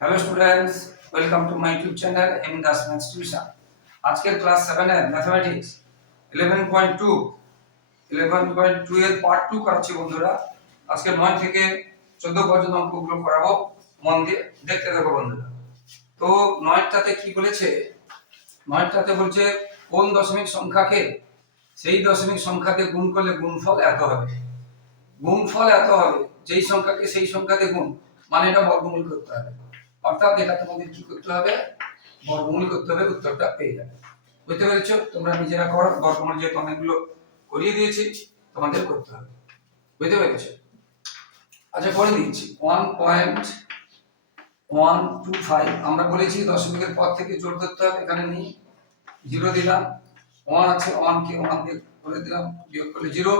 Hello students welcome to my YouTube channel M Das maths আজকের class সেভেনের mathematics eleven point two eleven point two এর part two করাচ্ছি বন্ধুরা। আজকে নয় থেকে চোদ্দ পর্যন্ত অঙ্কগুলো করাবো, মন দিয়ে দেখতে থাকো বন্ধুরা। তো নয়টাতে কি বলেছে? নয়টাতে বলছে, কোন দশমিক সংখ্যাকে, সেই দশমিক সংখ্যাতে গুণ করলে গুণফল এত হবে? গুণফল এত হবে, যেই সংখ্যাকে সেই সংখ্যাতে গুণ মানে এটা বর্গমূল করতে হবে। অর্থাৎ এটা তোমাদের কি করতে হবে? বর্গমূল করতে হবে, উত্তরটা পেয়ে যাবে। বুঝতে পেরেছ? তোমরা নিজেরা করো, বর্গমূল যে অনেকগুলো করিয়ে দিয়েছি, তোমাদের করতে হবে। বুঝতে পেরেছ? আচ্ছা করে দিচ্ছি one point one two five আমরা বলেছি দশমিকের পর থেকে জোর করতে হবে, এখানে নিয়ে জিরো দিলাম। ওয়ান আছে ওয়ানকে ওয়ান দিয়ে করে দিলাম, বিয়োগ করলে জিরো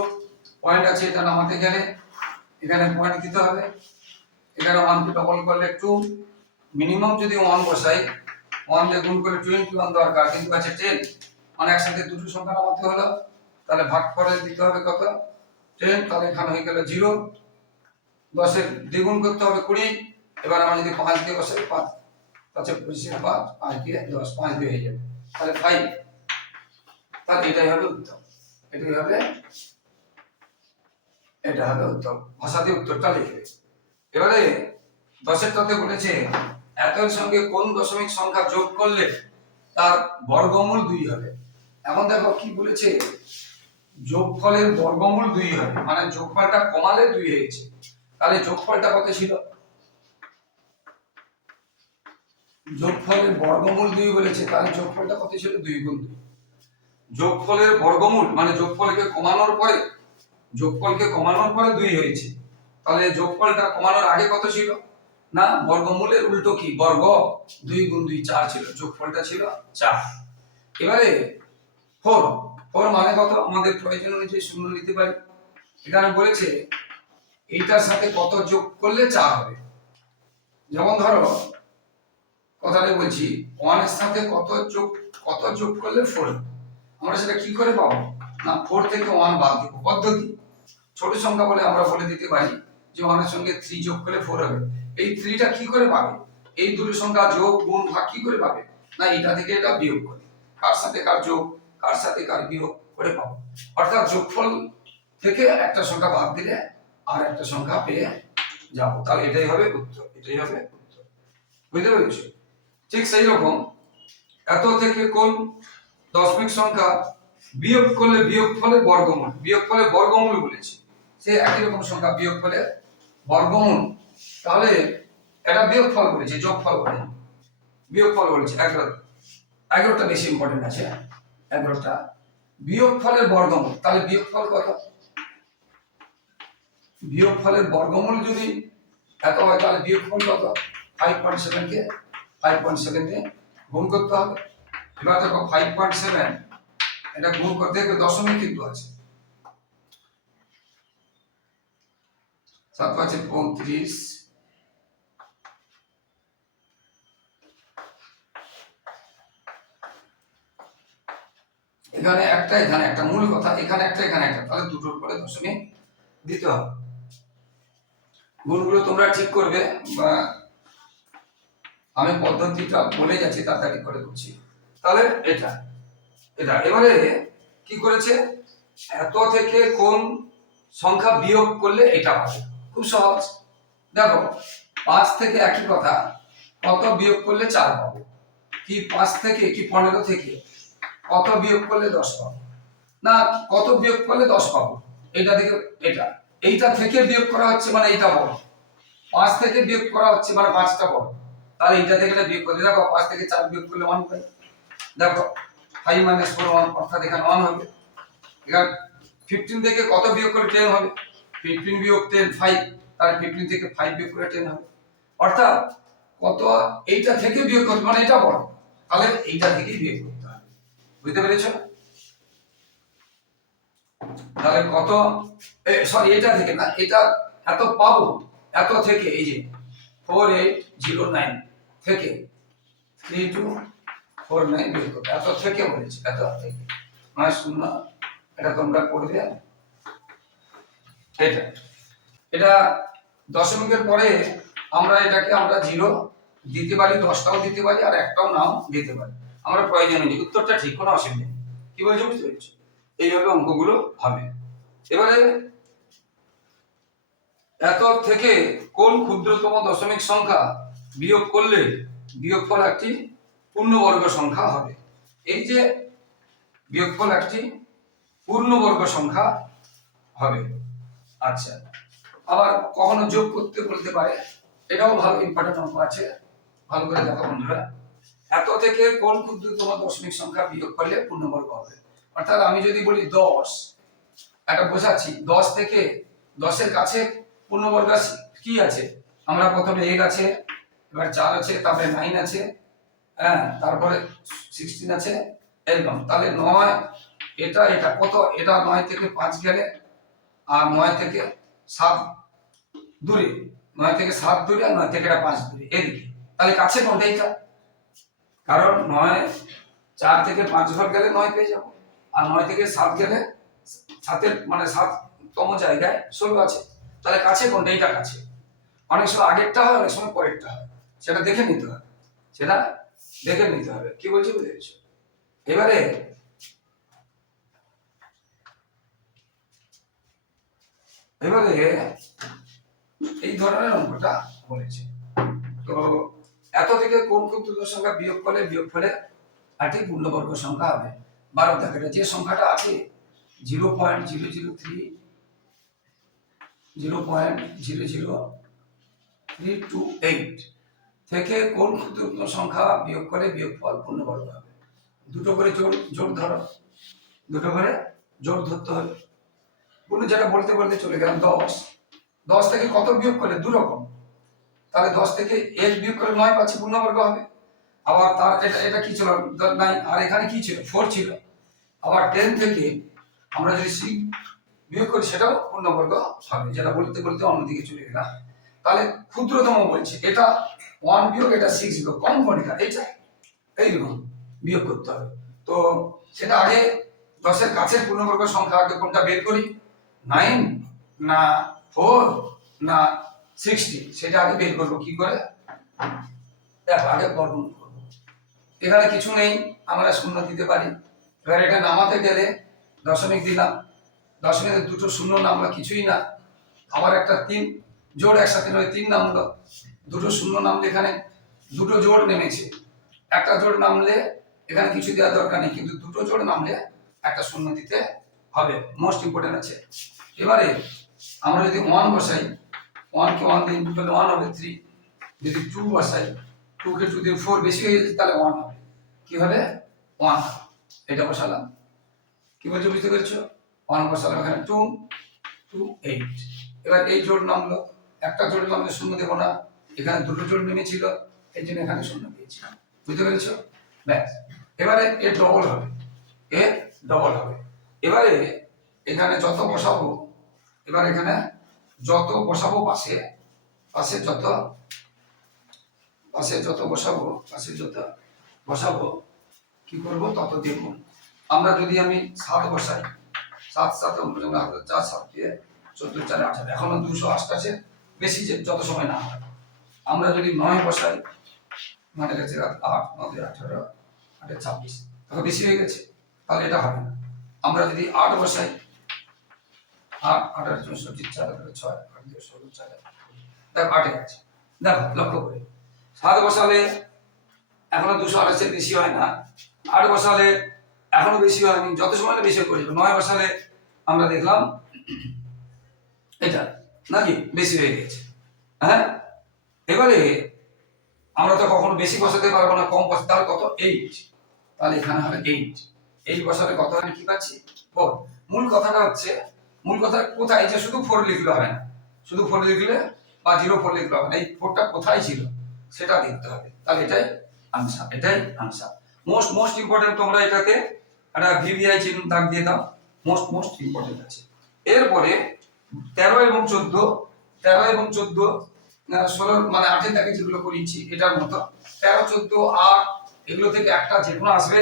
পয়েন্ট আছে, এটা নামাতে গেলে এখানে পয়েন্ট দিতে হবে। এখানে ওয়ানকে ডবল করলে টু মিনিমাম যদি ওয়ান বসাই ওয়ান দিয়ে গুণ করে টোয়েন্টি ওয়ান দরকার, কিন্তু আছে টেন মানে একসাথে দুটো সংখ্যা নামাতে হলো, তাহলে ভাগ করে দিতে হবে কত? টেন তাহলে এখানে হয়ে গেল জিরো দশের দ্বিগুণ করতে হবে কুড়ি, এবার আমরা যদি পাঁচ দিয়ে বসাই, পাঁচ, পাঁচে পঁচিশের পাঁচ পাঁচ দিয়ে দশ, পাঁচ দিয়ে হয়ে যাবে। তাহলে ফাইভ তাহলে এটাই হবে উত্তর। এটাই হবে, এটা হবে উত্তর। ভাষাতে উত্তরটা লিখবে এবারে দশেরটাতে বলেছে একের সঙ্গে কোন দশমিক সংখ্যা যোগ করলে তার বর্গমূল দুই হবে? এখন দেখো কি বলেছে, যোগফলের বর্গমূল দুই হবে মানে যোগফলটা কমালে দুই হয়েছে। তাহলে যোগফলটা কত ছিল? যোগফলের বর্গমূল দুই বলেছে, তাহলে যোগফলটা কত ছিল? দুই গুণ দুই। যোগফলের বর্গমূল মানে যোগফলকে কমানোর পরে, যোগফলকে কমানোর পরে দুই হয়েছে। তাহলে যোগফলটা কমানোর আগে কত ছিল? না বর্গমূলের উল্টো কি? বর্গ দুই গুণ দুই চার ছিল, যোগফলটা ছিল চার। এবারে ফোর ফোর মানে কত? আমাদের প্রয়োজন অনুযায়ী শূন্য নিতে পারি। এখানে বলেছে, এইটার সাথে কত যোগ করলে চার হবে? যেমন ধরো, কথাটা বলছি, ওয়ানের সাথে কত যোগ কত যোগ করলে ফোর? আমরা সেটা কি করে পাবো? না, ফোর থেকে ওয়ান বাদ দিব। পদ্ধতি, ছোট সংখ্যা বলে আমরা বলে দিতে পারি যে ওয়ানের সঙ্গে থ্রি যোগ করলে ফোর হবে। এই থ্রিটা কি করে পাবে? এই দুটো সংখ্যা যোগ, গুণ, ভাগ কি করে পাবে? না, এটা থেকে এটা বিয়োগ করে। কার সাথে কার যোগ, কার সাথে কার বিয়োগ করে পাবো? অর্থাৎ যোগফল থেকে একটা সংখ্যা বাদ দিলে আর একটা সংখ্যা পেয়ে যাব। তাহলে এটাই হবে উত্তর, এটাই হবে উত্তর। বুঝতে পেরেছ? ঠিক সেই রকম। এত থেকে কোন দশমিক সংখ্যা বিয়োগ করলে বিয়োগ ফলে বর্গমূল, বিয়োগ ফলে বর্গমূল বলেছি। সে একই রকম সংখ্যা বিয়োগ ফলে বর্গমূল। তাহলে এটা বিয়োগ ফল বলেছে যোগ ফল বলে বিয়োগ ফল বলেছে এগারো, এগারোটা বেশি ইম্পর্টেন্ট আছে। এগারোটা। বিয়োগ ফলের বর্গমূল, তাহলে বিয়োগ ফল কত? বিয়োগ ফলের বর্গমূল যদি এত হয়, তাহলে বিয়োগ ফল কত ফাইভ পয়েন্ট সেভেনকে ফাইভ পয়েন্ট সেভেন দিয়ে গুণ করতে হবে। এবার দেখো ফাইভ পয়েন্ট সেভেন এটা গুণ করতে দশমিক কিন্তু আছে। সাত পাঁচে পঁয়ত্রিশ। এখানে একটা এখানে একটা, মূল কথা, এখানে একটা এখানে একটা, তাহলে দুটোর পরে দশমিক দিতে হবে। গুণগুলো তোমরা ঠিক করবে, বা আমি পদ্ধতিটা বলে যাচ্ছি, তাড়াতাড়ি করে করছি। তাহলে এটা এটা, এবারে কি করেছে? এত থেকে কোন সংখ্যা বিয়োগ করলে এটা পাবে খুব সহজ দেখো, পাঁচ থেকে একই কথা। কত বিয়োগ করলে চার পাবো? কি পাঁচ থেকে কি পনেরো থেকে? কত বিয়োগ করলে দশ পাবো? না, কত বিয়োগ করলে দশ পাবো? এটা থেকে এটা। এইটা থেকে বিয়োগ করা হচ্ছে মানে এইটা বড়। পাঁচ থেকে বিয়োগ করা হচ্ছে মানে পাঁচটা বড়। তাহলে এইটা থেকে এটা বিয়োগ করলে, দেখো, পাঁচ থেকে চার বিয়োগ করলে ওয়ান পাই দেখো ফাইভ মাইনাস ফোর ওয়ান অর্থাৎ এখানে ওয়ান হবে। এখানে ফিফটিন থেকে কত বিয়োগ করে টেন হবে? ফিফটিন বিয়োগ টেন ফাইভ তাহলে ফিফটিন থেকে ফাইভ বিয়োগ করে টেন হবে। অর্থাৎ কত? এইটা থেকে বিয়োগ করতে মানে এটা বড়। তাহলে এইটা থেকেই বিয়োগ করতে হবে। বুঝতে পেরেছ? তাহলে কত? সরি এটা থেকে না, এটা এত পাবো, এত থেকে, এই যে ফোর এইট জিরো নাইন থেকে থ্রি টু ফোর নাইন বিয়োগ করতে এত থেকে বলেছি, এত থেকে। নয় শূন্য, এটা তোমরা করবে। এটা এটা দশমিকের পরে আমরা এটাকে আমরা জিরো দিতে পারি, দশটাও দিতে পারি, আর একটাও নাও দিতে পারি। আমরা প্রয়োজন নেই। উত্তরটা ঠিক, কোনো অসুবিধা নেই। কি বলছো, বুঝতে পেরেছ? এইভাবে অঙ্কগুলো হবে। এবারে এত থেকে কোন ক্ষুদ্রতম দশমিক সংখ্যা বিয়োগ করলে বিয়োগফল একটি পূর্ণবর্গ সংখ্যা হবে? এই যে বিয়োগফল একটি পূর্ণবর্গ সংখ্যা হবে। আচ্ছা। আবার কখনো যোগ করতে বলতে পারে। এটাও ভালো ইম্পর্টেন্ট অঙ্ক আছে। ভালো করে দেখো বন্ধুরা। এত থেকে কোন ক্ষুদ্রতম দশমিক সংখ্যা বিয়োগ করলে পূর্ণবর্গ হবে অর্থাৎ আমি যদি বলি দশ, একটা বোঝাচ্ছি, দশ থেকে দশের কাছে পূর্ণবর্গ কি আছে? আমরা প্রথমে এক আছে, এবার চার আছে, তারপরে নাইন আছে হ্যাঁ তারপরে সিক্সটিন আছে এরকম তাহলে নয়, এটা এটা কত? এটা নয় থেকে পাঁচ গেলে আর নয় থেকে সাত দূরে, নয় থেকে সাত দূরে আর নয় থেকে পাঁচ দূরে, এদিকে। তাহলে কাছে কোনটা কারণ নয়, চার থেকে পাঁচ ঘর গেলে নয় পেয়ে যাব। আর নয় থেকে সাত গেলে সাতের মানে সাততম জায়গায় ষোলো আছে। তাহলে কাছে কোনটা এটা কাছে। অনেক সময় আগেরটা হয়, অনেক সময় পরেরটা হয়। সেটা দেখে নিতে হবে। সেটা দেখে নিতে হবে। কি বলছি বুঝে এবারে এবারে এই ধরনের অঙ্কটা বলেছে তো এত থেকে কোন ক্ষুদ্র সংখ্যা বিয়োগ করলে বিয়োগ ফলে একটি পূর্ণবর্গ সংখ্যা হবে। বারো থাকে যে সংখ্যাটা আছে zero point zero zero three zero point zero zero three two eight থেকে কোন ক্ষুদ্র সংখ্যা বিয়োগ করে বিয়োগফল পূর্ণবর্গ হবে। দুটো করে জোর জোর ধরো। দুটো করে জোর ধরতে হবে। কোনো যেটা বলতে বলতে চলে গেলাম দশ। দশ থেকে কত বিয়োগ করলে? দু রকম। তাহলে দশ থেকে এক বিয়োগ করে নয় পাচ্ছি পূর্ণবর্গ হবে। আবার তার এটা এটা কি ছিল? নাই, আর এখানে কি ছিল? ফোর ছিল। আবার টেন থেকে আমরা যদি সি বিয়োগ করি, সেটাও পূর্ণবর্গ হবে, যেটা বলতে বলতে অন্যদিকে চলে গেলাম। তাহলে ক্ষুদ্রতম বলছে, এটা ওয়ান বিয়োগ, এটা সিক্স বিয়োগ। কম কোনটা এইটা এইরকম বিয়োগ করতে হবে। তো সেটা আগে দশের কাছের পূর্ণবর্গ সংখ্যা আগে কোনটা বের করি? নাইন না ফোর না সিক্সটি, সেটা আগে বের করব কি করে? দেখো, আগে বর্গমূল করব। এখানে কিছু নেই, আমরা শূন্য দিতে পারি। এবার এটা নামাতে গেলে দশমিক দিলাম। দশমিকের দুটো শূন্য নামলো, কিছুই না। আবার একটা তিন জোড় একসাথে নয়, তিন নামলো। দুটো শূন্য নামলে এখানে দুটো জোড় নেমেছে। একটা জোড় নামলে এখানে কিছু দেওয়ার দরকার নেই, কিন্তু দুটো জোড় নামলে একটা শূন্য দিতে হবে। মোস্ট ইম্পর্টেন্ট আছে। এবারে আমরা যদি ওয়ান বসাই ওয়ানকে ওয়ান দিন দুটো ওয়ান হবে থ্রি যদি টু বসাই টু কে টু দিয়ে ফোর বেশি হয়ে যাচ্ছে তাহলে ওয়ান হবে। কি হবে? ওয়ান এটা বসালাম। কি বলছো, বুঝতে পেরেছ? ওয়ান বসালাম। এখানে টু টু এইট এবার এই জোড় নামলো। একটা জোড় নামলে শূন্য দেবো না। এখানে দুটো জোড় নেমেছিল। এই জন্য এখানে শূন্য পেয়েছি বুঝতে পেরেছ? ব্যাস। এবারে এ ডবল হবে। এ ডবল হবে। এবারে এখানে যত বসাবো এবার এখানে যত বসাবো পাশে পাশে যত পাশে যত বসাবো, পাশে যত বসাবো, কি করব? তত দেব আমরা যদি আমি সাত বসাই, সাত সাত চার সাত দিয়ে চোদ্দ, চার আঠারো এখনও দুশো আছে, বেশি যে যত সময় না হয়। আমরা যদি নয় বসাই মানে গেছে আট নয় আঠারো, আটে ছাব্বিশ, তখন বেশি হয়ে গেছে, তাহলে এটা হবে না। আমরা যদি আট বসাই আঠারো, ছয় লক্ষ্য সাত বসালে এখনও দুশো বেশি হয় না। আট বসালে এখনও বেশি হয়নি, যত সময় বেশি করে নয় বসালে আমরা দেখলাম এটা নাকি বেশি হয়ে গেছে। হ্যাঁ? এবারে আমরা তো কখনো বেশি বসাতে পারব না, কম বসাতে। তাহলে কত? এইট তাহলে এখানে হবে এইট এইট বসালে কত হবে কি পাচ্ছি? মূল কথাটা হচ্ছে মূল কথা কোথায়? যে শুধু ফোর লিখলে হবে না। শুধু ফোর লিখলে বা জিরো ফোর লিখলে হবে না। এই ফোরটা কোথায় ছিল? সেটা দেখতে হবে। তাহলে এটাই আনসার এটাই আনসার মোস্ট মোস্ট ইম্পর্টেন্ট তোমরা এটাকে একটা ভিভিআই চিহ্ন দাগ দিয়ে দাও। মোস্ট মোস্ট ইম্পর্টেন্ট আছে। এরপরে তেরো এবং চোদ্দ, তেরো এবং চোদ্দ ষোলো মানে আটের দাগে যেগুলো করিয়েছি এটার মতো। তেরো, চোদ্দ, আট, এগুলো থেকে একটা যে কোনো আসবে।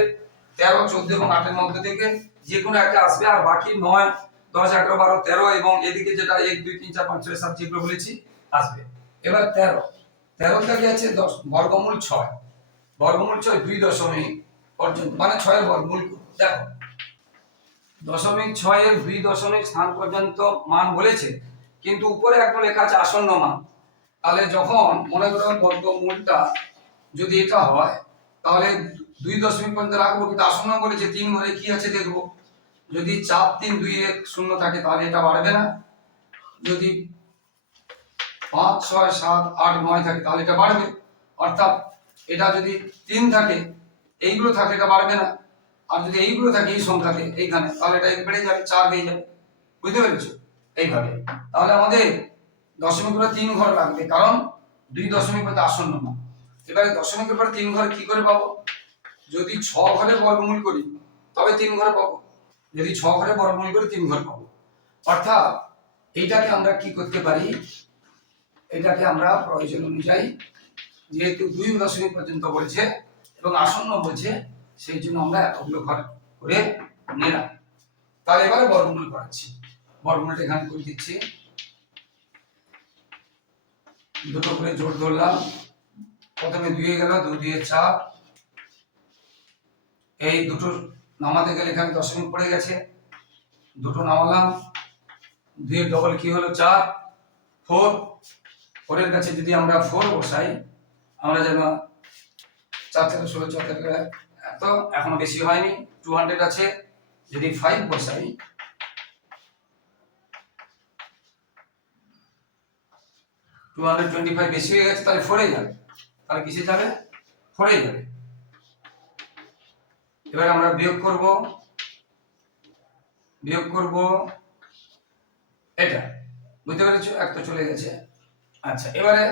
তেরো, চোদ্দ এবং আটের মধ্যে থেকে যে কোনো একটা আসবে। আর বাকি নয় দশ, এগারো, বারো, তেরো এবং এদিকে যেটা এক, দুই, তিন, চার, পাঁচ, ছয়, সাত যেগুলো বলেছি, আসবে। এবার তেরো। তেরো থেকে আছে? দশ। বর্গমূল ছয়। বর্গমূল ছয় দুই দশমিক পর্যন্ত। মানে ছয়ের বর্গমূল। দেখো। দশমিক ছয়ের দুই দশমিক স্থান পর্যন্ত মান বলেছে, কিন্তু উপরে একটা লেখা আছে আসন্ন মান। তাহলে যখন মনে করো বর্গমূলটা যদি এটা হয়, তাহলে দুই দশমিক পর্যন্ত রাখব, কিন্তু আসন্ন বলেছে তিন ঘরে কি আছে দেখব? যদি চার তিন দুই এক শূন্য থাকে তাহলে এটা বাড়বে না। যদি পাঁচ ছয় সাত আট নয় থাকে তাহলে এটা বাড়বে। অর্থাৎ এটা যদি তিন থাকে, এইগুলো থাকে এটা বাড়বে না। আর যদি এইগুলো থাকে, এই সংখ্যাতে এইখানে, তাহলে এটা বেড়ে যাবে, চার হয়ে যাবে। বুঝতে পেরেছ? এইভাবে। তাহলে আমাদের দশমিকগুলো তিন ঘর লাগবে, কারণ দুই দশমিক হতে আসন্ন না। এবারে দশমিকের পরে তিন ঘর কি করে পাবো? যদি ছ ঘরে বর্গমূল করি, তবে তিন ঘরে পাবো। যদি ছ ঘরে বর্গমূল করি তিন ঘর পাবো। অর্থাৎ এইটাকে আমরা কি করতে পারি? এটাকে আমরা প্রয়োজন অনুযায়ী যেহেতু দুই দশমিক পর্যন্ত বলছে এবং আসন্ন বলছে, সেই জন্য আমরা এতগুলো ঘর করে নিলাম। তাহলে এবারে বর্গমূল করাচ্ছি। বর্গমূলটা এখানে করে দিচ্ছি। দুটো করে জোর ধরলাম। প্রথমে দুই গেল, দুই দিয়ে চার। এই দুটো নামাতে গেলে এখানে দশমিক পড়ে গেছে। দুটো নামালাম। দুইয়ের ডবল কি হলো চার ফোর ফোরের কাছে যদি আমরা ফোর বসাই, আমরা যেন চার থেকে ষোলো, চার থেকে এত, এখনও বেশি হয়নি টু হান্ড্রেড আছে। যদি ফাইভ বসাই টু হান্ড্রেড টোয়েন্টি ফাইভ বেশি হয়ে গেছে, তাহলে ফোরে যাবে। তাহলে কিসে যাবে? ফোরে যাবে। এবার আমরা বিয়োগ করব। বিয়োগ করব এটা। বুঝতে পেরেছ? এক তো চলে গেছে। আচ্ছা এবারে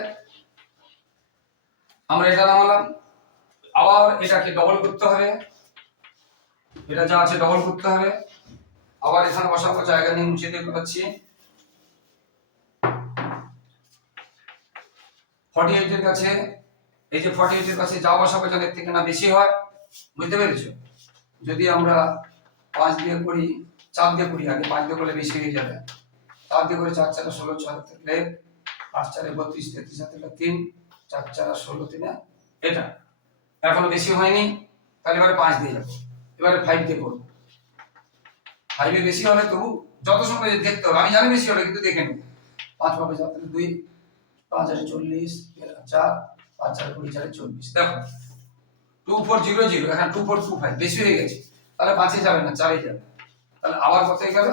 আমরা এটা নামালাম। আবার এটাকে ডবল করতে হবে। এটা যা আছে ডবল করতে হবে। আবার এখানে বসাবো, জায়গা নিয়ে মুছে দিয়ে করাচ্ছি ফর্টি এইটের কাছে, এই যে ফর্টি এইটের কাছে যা বসাবো এর থেকে না বেশি হয়। বুঝতে পেরেছ? যদি আমরা পাঁচ দিয়ে করি, চার দিয়ে করি, আগে পাঁচ দিয়ে করলে বেশি হয়ে যাবে। চার দিয়ে করে চার চারে ষোলো ছয় থাকলে পাঁচ চারে বত্রিশ, তেত্রিশ থেকে তিন, চার চারা ষোলো, তিনে এটা। এখনও বেশি হয়নি, তাহলে এবারে পাঁচ দিয়ে যাব। এবারে ফাইভ দিয়ে করব। ফাইভে বেশি হলে তবু যত সময় দেখতে হবে, আমি জানি বেশি হবে, কিন্তু দেখে নেব। পাঁচ পাবে চার দুই, পাঁচ হাজার চল্লিশ চার পাঁচ চার কুড়ি, চারে চল্লিশ দেখো টু ফোর জিরো জিরো এখন টু ফোর টু ফাইভ বেশি হয়ে গেছে। তাহলে পাঁচে যাবে না চারে যাবে। তাহলে আবার কত হয়ে গেল?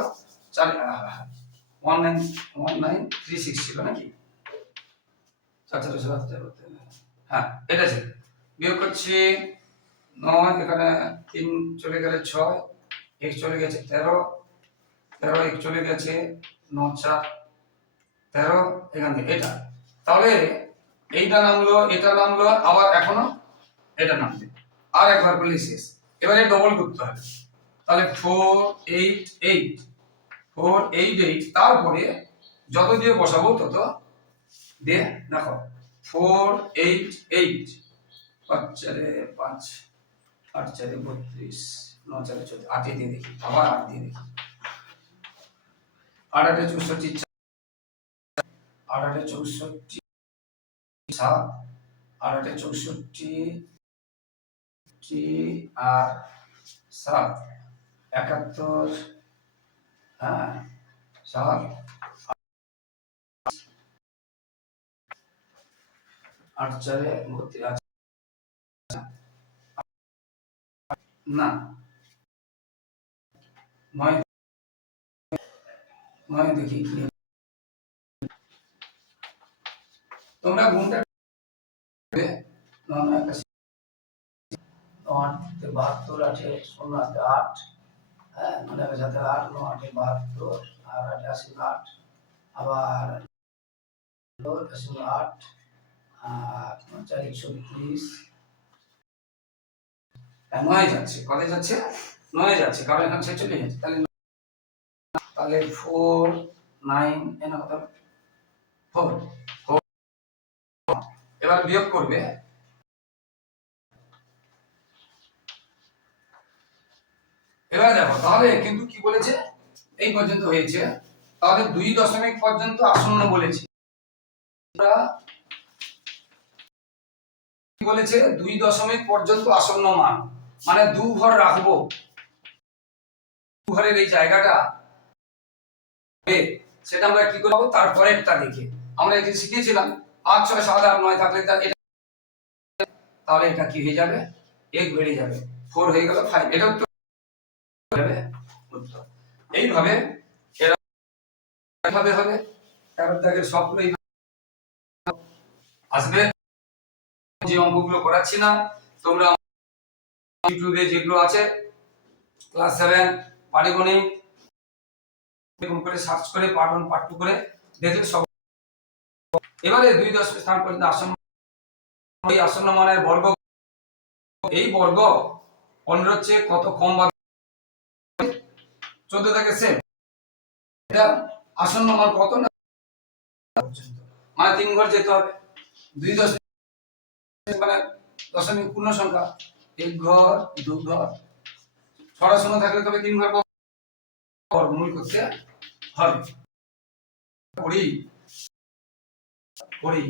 চারে one nine one nine three six ছিল নাকি? হ্যাঁ এটা ছিল। বিয়োগ করছি নয়, এখানে তিন চলে গেলে ছয়, এক চলে গেছে তেরো তেরো, এক চলে গেছে ন চার, তেরো, এখান থেকে। এটা। তাহলে এইটা নামলো, এটা নামলো, আবার এখনও এটা নামবে আর একবার করলে শেষ। এবারে ডবল করতে হবে। তাহলে four eight eight four eight eight তারপরে যত দিয়ে বসাবো তত দিয়ে দেখো ফোর এইট এইট পাঁচ চারে পাঁচ, আট চারে বত্রিশ, ন চারে চোদ্দ, আটে দিয়ে দেখি, আবার আট দিয়ে দেখি। আট আটে চৌষট্টি আট আটে চৌষট্টি সাত, আট আটে চৌষট্টি আর সাত একাত্তর হ্যাঁ। না। দেখি তোমরা ঘুমটা নয় নয় একাশি আট বাহাত্তর আটে শূন্য আটে আট হ্যাঁ মানে সাথে আট ন আটে বাহাত্তর আর আটে আশি আট আবার আশি আট আর চার একষট্টিশ হ্যাঁ, নয় যাচ্ছে কবে যাচ্ছে? নয় যাচ্ছে কারণ এখানে চলে যাচ্ছে তাহলে তাহলে ফোর নাইন এন কত? ফোর ফোর এবার বিয়োগ করবে। এবার দেখো, তাহলে কিন্তু কি বলেছে? এই পর্যন্ত হয়েছে। তাহলে দুই দশমিক পর্যন্ত আসন্ন বলেছে। বলেছে? দুই দশমিক পর্যন্ত আসন্ন মান। মানে দু ঘর রাখব। ঘরের এই জায়গাটা সেটা আমরা কি করব? তারপরেরটা দেখে। আমরা এটি শিখেছিলাম। পাঁচ, ছয়, সাত, আট, নয় থাকলে তাহলে এটা কি হয়ে যাবে? এক বেড়ে যাবে। ফোর হয়ে গেল, ফাইভ। এটা এইভাবে এরা এইভাবে হবে তেরো দাগের সবগুলো আসবে। যে অঙ্কগুলো করাচ্ছি না, তোমরা ইউটিউবে যেগুলো আছে ক্লাস সেভেন পাটিগণিত এরকম করে সার্চ করে পার্ট টু করে দেখলে সব এবারে দুই দশ স্থান পর্যন্ত আসন্ন এই আসন্ন মানের বর্গ এই বর্গ পনেরোর চেয়ে কত কম বা চোদ্দ থেকে সেম এটা আসন্ন মান কত না? মানে তিন ঘর যেতে হবে। দুই দশ মানে দশমিক পূর্ণ সংখ্যা। এক ঘর, দু ঘর। ছড়া থাকলে তবে তিন ঘর বর্গমূল করতে হবে। করি। করি।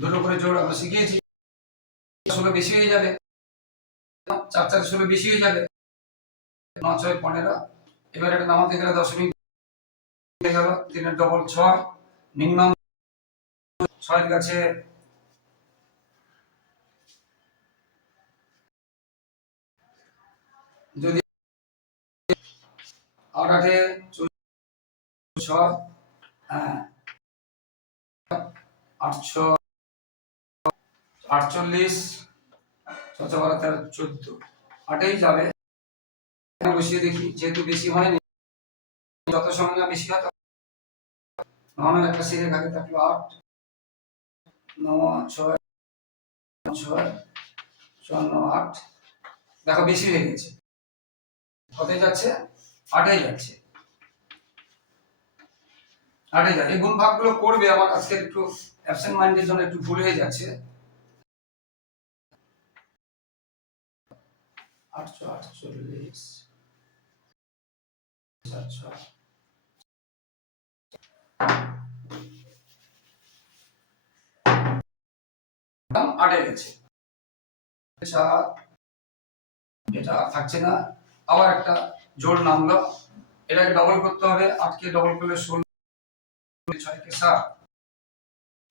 দুটো করে জোড় আমরা শিখিয়েছি। ষোলো বেশি হয়ে যাবে। চার চার ষোলো বেশি হয়ে যাবে। ছয় পনেরো। এবার এটা নামাতে গেলে দশমিক গেল। তিনের ডবল ছয়। মিনিমাম ছয়ের কাছে যদি আট আটে ছয় হ্যাঁ আটশো আটচল্লিশ ছশো বারো তেরো চোদ্দ। আটেই যাবে। বসিয়ে দেখি, যেহেতু বেশি হয়নি, যত সময় না বেশি হয় নর্মাল একটা সিরে ঘাটে থাকল, আট, নয়, ছয় ছয় চুয়ান্ন আট। দেখো, বেশি হয়ে গেছে। কত যাচ্ছে? আটাই যাচ্ছে। আটাই যাচ্ছে। এই গুণ ভাগগুলো করবে আমার আজকে একটু অ্যাবসেন্ট মাইন্ডের জন্য একটু ভুল হয়ে যাচ্ছে। আটশো আটচল্লিশ। আচ্ছা। আটে গেছে। চার এটা থাকছে না। আবার একটা জোর নামলো। এটাকে ডবল করতে হবে। আটকে ডবল করলে ষোলো, ছয়কে সাত।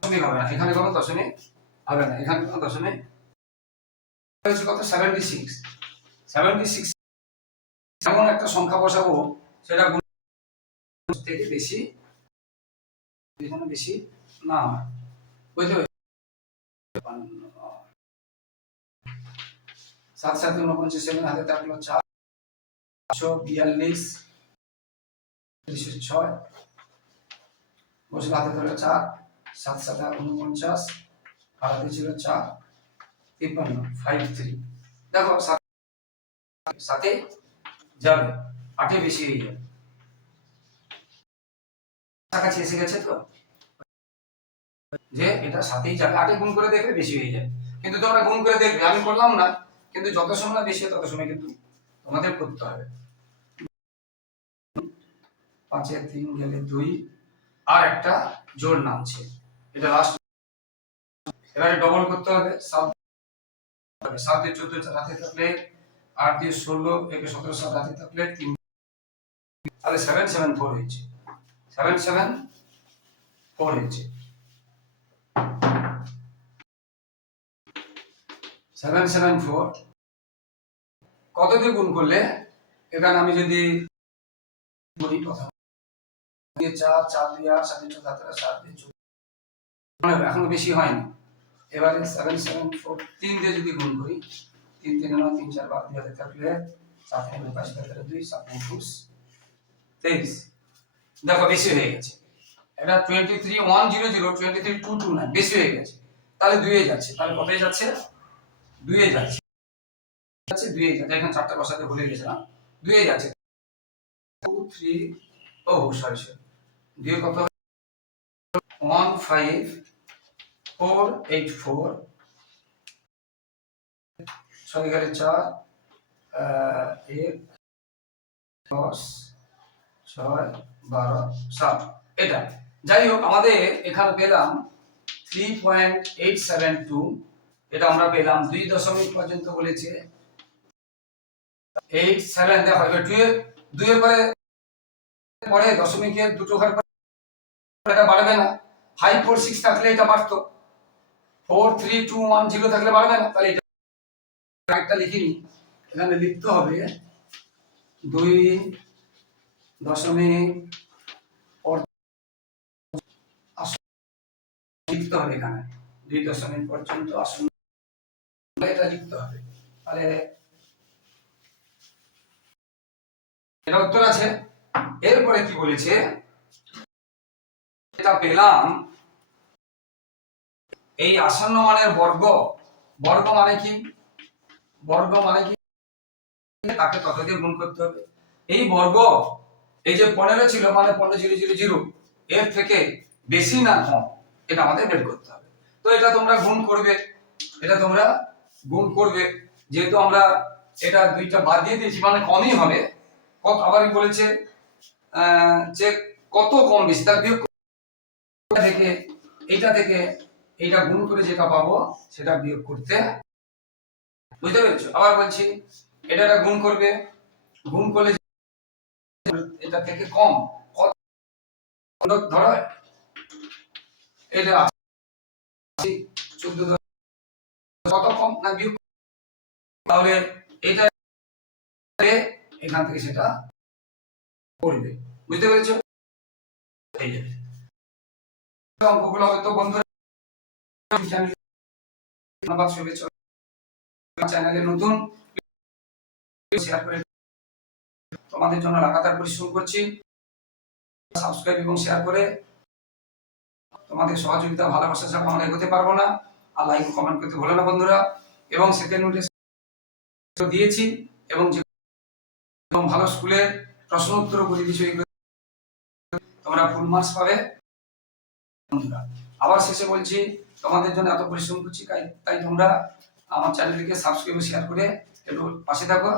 দশমিক হবে না। এখানে কোনো দশমিক হবে না। এখানে কোনো দশমিক হয়েছে কত? সেভেন্টি সিক্স সেভেন্টি সিক্স এমন একটা সংখ্যা বসাবো সেটা থেকে বেশি বেশি না হয়। সাত সাত উনপঞ্চাশ সেভেন হাতে থাকল চার, পাঁচশো বিয়াল্লিশ তিরিশে ছয়, বসে হাতে ধরলো চার, সাত সাত উনপঞ্চাশ আর হাতে ছিল চার, তিপ্পান্ন ফাইভ থ্রি দেখো সাথে যাবে। আটে বেশি হয়ে যাবে কাছাকাছি এসে গেছে তো? যে এটা সাথেই যাবে। আটে গুণ করে দেখবে বেশি হয়ে যাবে কিন্তু তোমরা গুণ করে দেখবে। আমি করলাম না, কিন্তু যত সময় বেশি তত সময় কিন্তু তোমাদের করতে হবে। পাঁচে তিন গেলে দুই, আর একটা জোর নামছে। এটা লাস্ট এবারে ডবল করতে হবে। সাত সাত দিয়ে চোদ্দ রাতে থাকলে আট দিয়ে ষোলো, একে সতেরো, সাত রাতে থাকলে তিন। তাহলে সেভেন সেভেন ফোর হয়েছে। সেভেন সেভেন ফোর হয়েছে। সেভেন সেভেন ফোর কত দিয়ে গুণ করলে? এখানে আমি যদি বলি কথা দিয়ে চার চার দিয়ে আট, সাত দিয়ে হাতে সাত দিয়ে চোদ্দ। মনে এখনও বেশি হয়নি। এবারে সেভেন সেভেন ফোর তিন দিয়ে যদি গুণ করি, তিন তিন নয়, তিন, চার বাদ দিয়ে হাতে থাকলে সাত নয় পাঁচ দুই, সাত একুশ। তেইশ। দেখো, বেশি হয়ে গেছে। এটা twenty three one zero zero twenty three two two nine বেশি হয়ে গেছে। তাহলে দুইয়ে যাচ্ছে। তাহলে কতই যাচ্ছে? দুইয়ে যাচ্ছে। যাচ্ছে, দুইয়ে যাচ্ছে। এখানে চারটা বসাতে ভুলে গেছিলাম। দুইয়ে যাচ্ছে। Two three oh sorry sorry দুই কত one five four eight four ছয় এগারো চার এক, দশ। ছয়, বারো, সাত। এটা। যাই হোক, আমাদের এখানে পেলাম three point eight seven two এটা আমরা পেলাম দুই দশমিক পর্যন্ত বলেছে। এইট সেভেন দেখো, এবার টু এর দুই পরে পরে দশমিকের দুটো ঘর এটা বাড়বে না। ফাইভ ফোর সিক্স থাকলে এটা বাড়তো। Four three two one zero থাকলে বাড়বে না। তাহলে এটা একটা লিখিনি। এখানে লিখতে হবে দুই লিখতে হবে এখানে। দুই দশমিক পর্যন্ত আসন এটা লিখতে হবে। তাহলে উত্তর আছে। এরপরে কি বলেছে? এটা পেলাম। এই আসন্ন মানের বর্গ। বর্গ মানে কি? বর্গ মানে কি? তাকে তত দিয়ে গুণ করতে হবে। এই বর্গ এই যে পনেরো ছিল মানে পনেরো জিরো জিরো জিরো, এর থেকে বেশি না কম, এটা আমাদের বের করতে হবে। তো এটা তোমরা গুণ করবে, এটা তোমরা গুণ করবে। যেহেতু আমরা এটা দুইটা বাদ দিয়ে দিয়েছি মানে কমই হবে। কত আবার বলেছে যে কত কম বেশি, তার বিয়োগ এটা থেকে এটা থেকে এইটা গুণ করে যেটা পাবো, সেটা বিয়োগ করতে বুঝতে পেরেছ? আবার বলছি এটা গুণ করবে। গুণ করলে এটা থেকে কম। ধরো এটা চোদ্দ কত কম না বিয়োগ তাহলে এটা এখান থেকে সেটা করবে। বুঝতে পেরেছ? এই যে। অঙ্কগুলো হয়তো বন্ধুরা। চ্যানেলে নতুন শেয়ার করে তোমাদের জন্য লাগাতার পরিশ্রম করছি। সাবস্ক্রাইব এবং শেয়ার করে তোমাদের সহযোগিতা, ভালোবাসা ছাড়া আমরা এগোতে পারব না। আর লাইক কমেন্ট করতে ভুলো না বন্ধুরা। এবং সেকেন্ড দিয়েছি এবং ভালো স্কুলের প্রশ্ন উত্তর করে দিয়েছি। তোমরা ফুল মার্কস পাবে। বন্ধুরা, আবার শেষে বলছি, তোমাদের জন্য এত পরিশ্রম করছি, তাই তোমরা আমার চ্যানেলটিকে সাবস্ক্রাইব শেয়ার করে একটু পাশে থাকো।